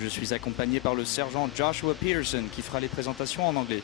Je suis accompagné par le sergent Joshua Peterson qui fera les présentations en anglais.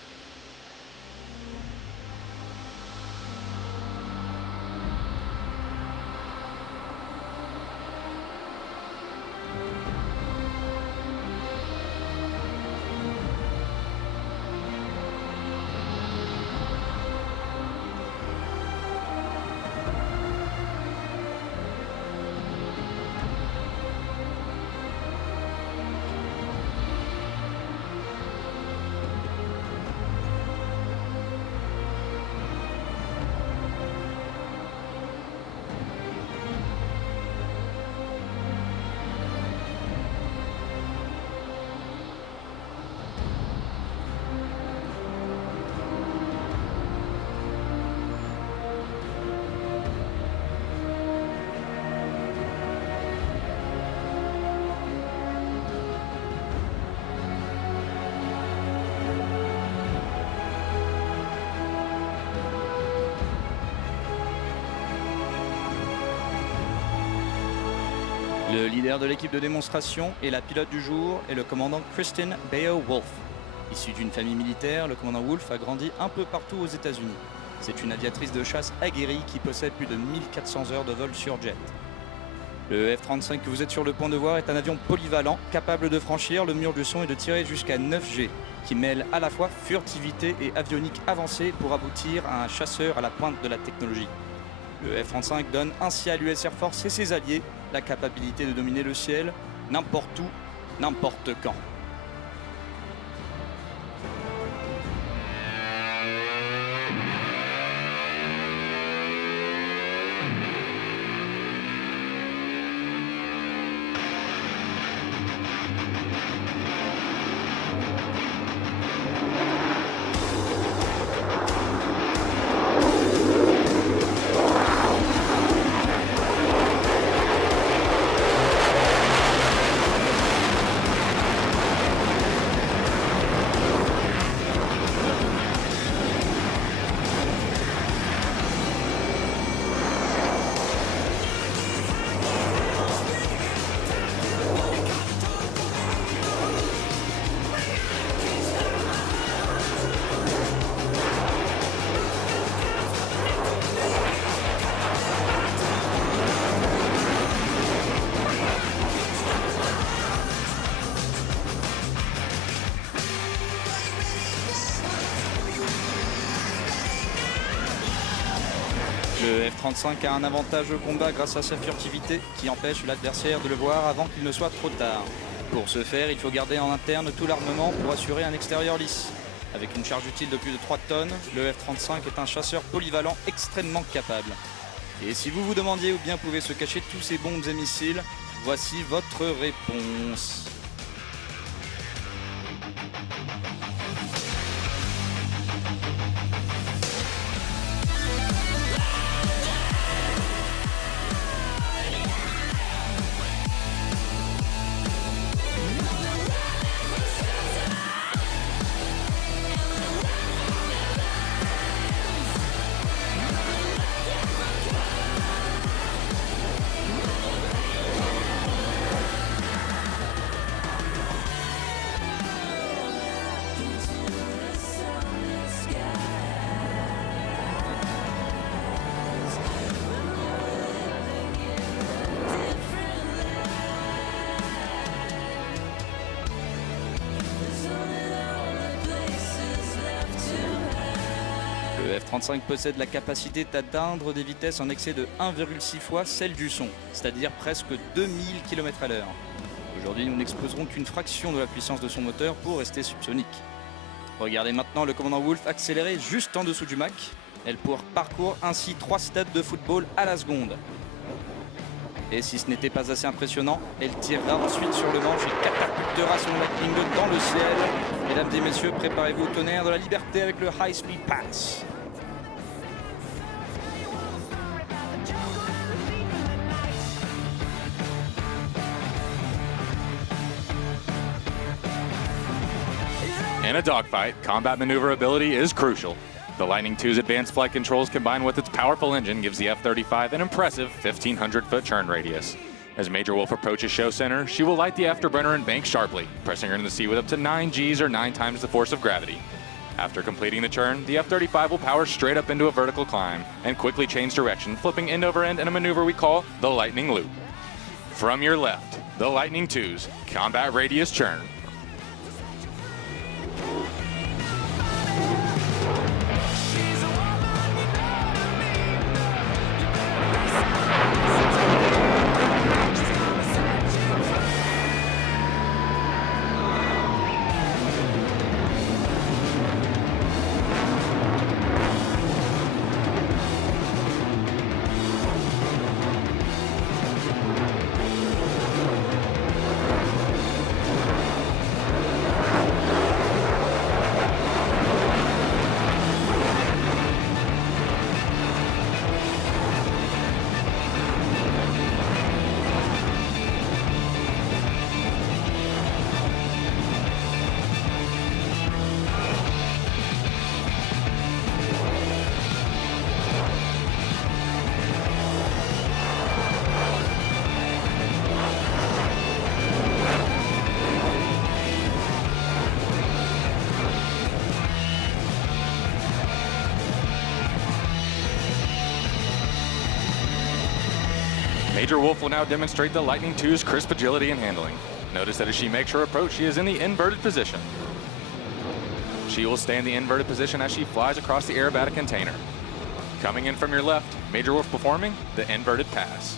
Le leader de l'équipe de démonstration et la pilote du jour est le commandant Kristen Beowulf. Issu d'une famille militaire, le commandant Wolf a grandi un peu partout aux États-Unis. C'est une aviatrice de chasse aguerrie qui possède plus de 1400 heures de vol sur jet. Le F-35 que vous êtes sur le point de voir est un avion polyvalent, capable de franchir le mur du son et de tirer jusqu'à 9 G, qui mêle à la fois furtivité et avionique avancée pour aboutir à un chasseur à la pointe de la technologie. Le F-35 donne ainsi à l'US Air Force et ses alliés la capacité de dominer le ciel n'importe où, n'importe quand. Le F-35 a un avantage au combat grâce à sa furtivité qui empêche l'adversaire de le voir avant qu'il ne soit trop tard. Pour ce faire, il faut garder en interne tout l'armement pour assurer un extérieur lisse. Avec une charge utile de plus de 3 tonnes, le F-35 est un chasseur polyvalent extrêmement capable. Et si vous vous demandiez où bien pouvaient se cacher tous ces bombes et missiles, voici votre réponse. Le F-35 possède la capacité d'atteindre des vitesses en excès de 1,6 fois celle du son, c'est-à-dire presque 2000 km/h. Aujourd'hui, nous n'exposerons qu'une fraction de la puissance de son moteur pour rester subsonique. Regardez maintenant le commandant Wolf accélérer juste en dessous du Mach. Elle parcourt ainsi 3 stades de football à la seconde. Et si ce n'était pas assez impressionnant, elle tirera ensuite sur le manche et catapultera son Lightning dans le ciel. Mesdames et messieurs, préparez-vous au tonnerre de la liberté avec le High Speed Pass. In a dogfight, combat maneuverability is crucial. The Lightning II's advanced flight controls combined with its powerful engine gives the F-35 an impressive 1,500-foot turn radius. As Major Wolf approaches show center, she will light the afterburner and bank sharply, pressing her into the sea with up to 9 Gs or 9 times the force of gravity. After completing the turn, the F-35 will power straight up into a vertical climb and quickly change direction, flipping end over end in a maneuver we call the Lightning Loop. From your left, the Lightning II's combat radius churn. Major Wolf will now demonstrate the Lightning II's crisp agility and handling. Notice that as she makes her approach, she is in the inverted position. She will stay in the inverted position as she flies across the aerobatic container. Coming in from your left, Major Wolf performing the inverted pass.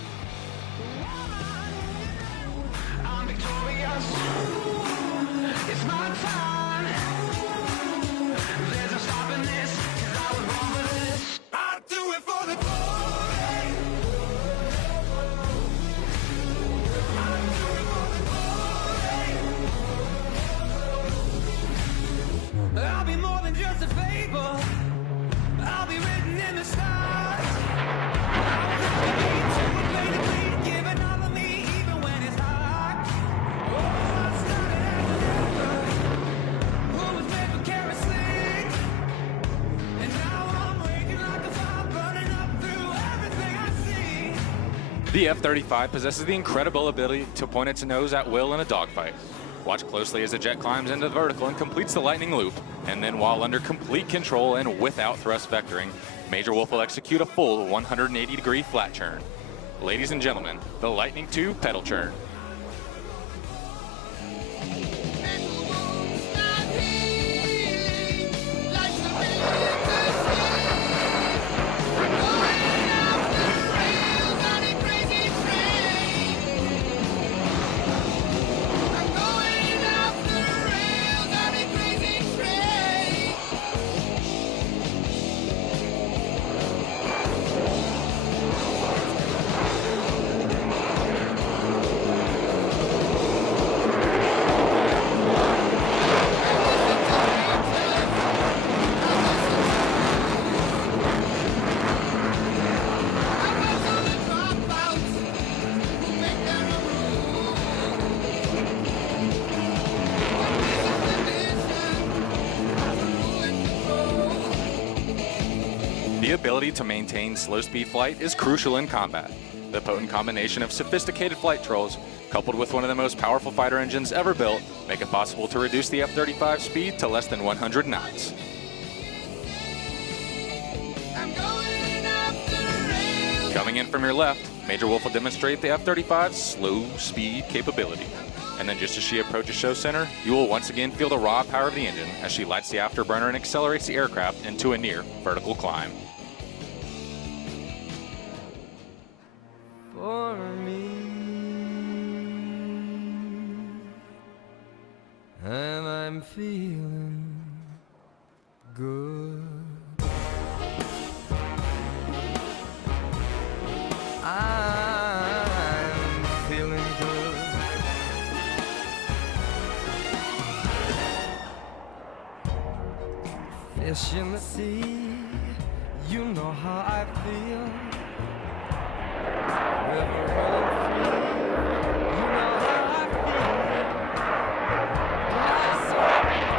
I'm victorious. It's my time. There's no stopping this, 'cause I was born for this. I do it for the glory. I do it for the glory. I'll be more than just a fable. I'll be written in the stars. The F-35 possesses the incredible ability to point its nose at will in a dogfight. Watch closely as the jet climbs into the vertical and completes the Lightning Loop. And then while under complete control and without thrust vectoring, Major Wolf will execute a full 180-degree flat turn. Ladies and gentlemen, the Lightning II pedal turn. The ability to maintain slow-speed flight is crucial in combat. The potent combination of sophisticated flight trolls, coupled with one of the most powerful fighter engines ever built, make it possible to reduce the F-35 speed to less than 100 knots. Coming in from your left, Major Wolf will demonstrate the F-35's slow speed capability. And then just as she approaches show center, you will once again feel the raw power of the engine as she lights the afterburner and accelerates the aircraft into a near vertical climb. For me, and I'm feeling good. I'm feeling good. Fish in the sea, you know how I feel. River running free, you know how I feel. Grass on the tree,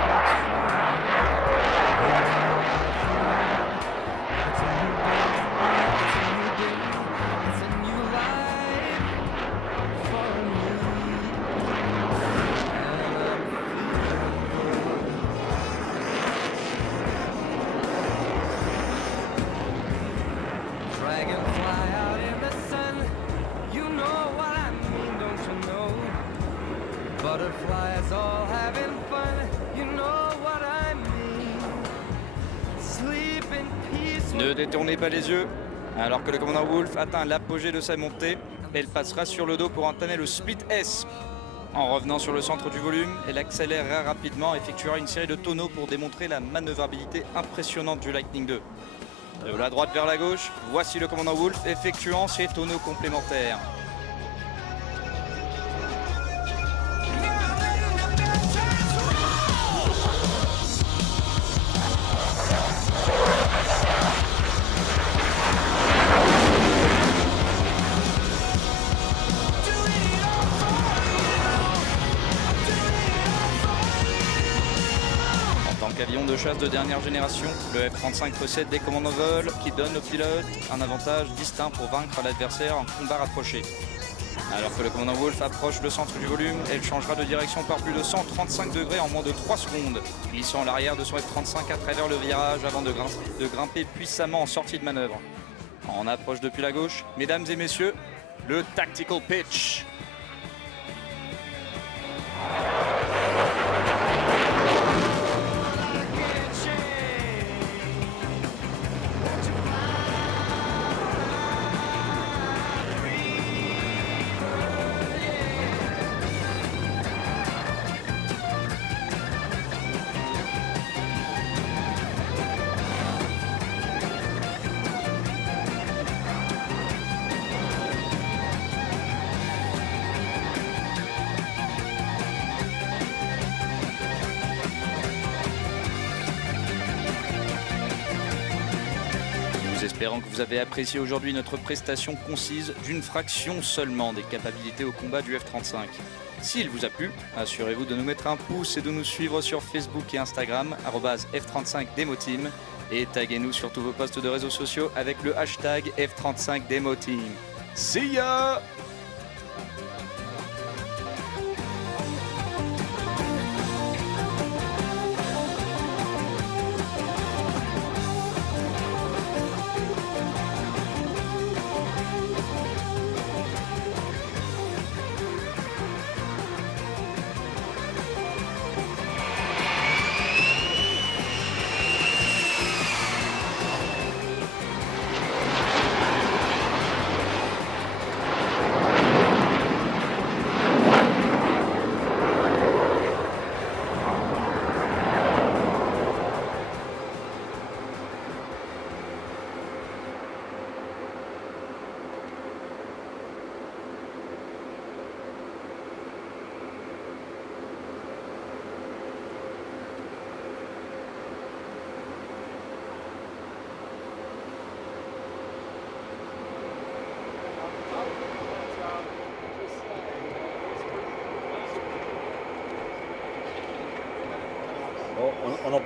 it's a new day, it's a new day, it's a new life. Butterflies all having fun, you know what I mean. Sleep in peace. Ne détournez pas les yeux. Alors que le commandant Wolf atteint l'apogée de sa montée, elle passera sur le dos pour entamer le split S. En revenant sur le centre du volume, elle accélérera rapidement et effectuera une série de tonneaux pour démontrer la manœuvrabilité impressionnante du Lightning II. De la droite vers la gauche, voici le commandant Wolf effectuant ses tonneaux complémentaires. Avion de chasse de dernière génération, le F-35 possède des commandes en vol qui donnent au pilote un avantage distinct pour vaincre l'adversaire en combat rapproché. Alors que le commandant Wolf approche le centre du volume, elle changera de direction par plus de 135 degrés en moins de 3 secondes, glissant à l'arrière de son F-35 à travers le virage avant de grimper puissamment en sortie de manœuvre. En approche depuis la gauche, mesdames et messieurs, le Tactical Pitch. Espérant que vous avez apprécié aujourd'hui notre prestation concise d'une fraction seulement des capacités au combat du F-35. S'il vous a plu, assurez-vous de nous mettre un pouce et de nous suivre sur Facebook et Instagram, @F35DemoTeam, et taguez-nous sur tous vos posts de réseaux sociaux avec le hashtag F35DemoTeam. See ya! On en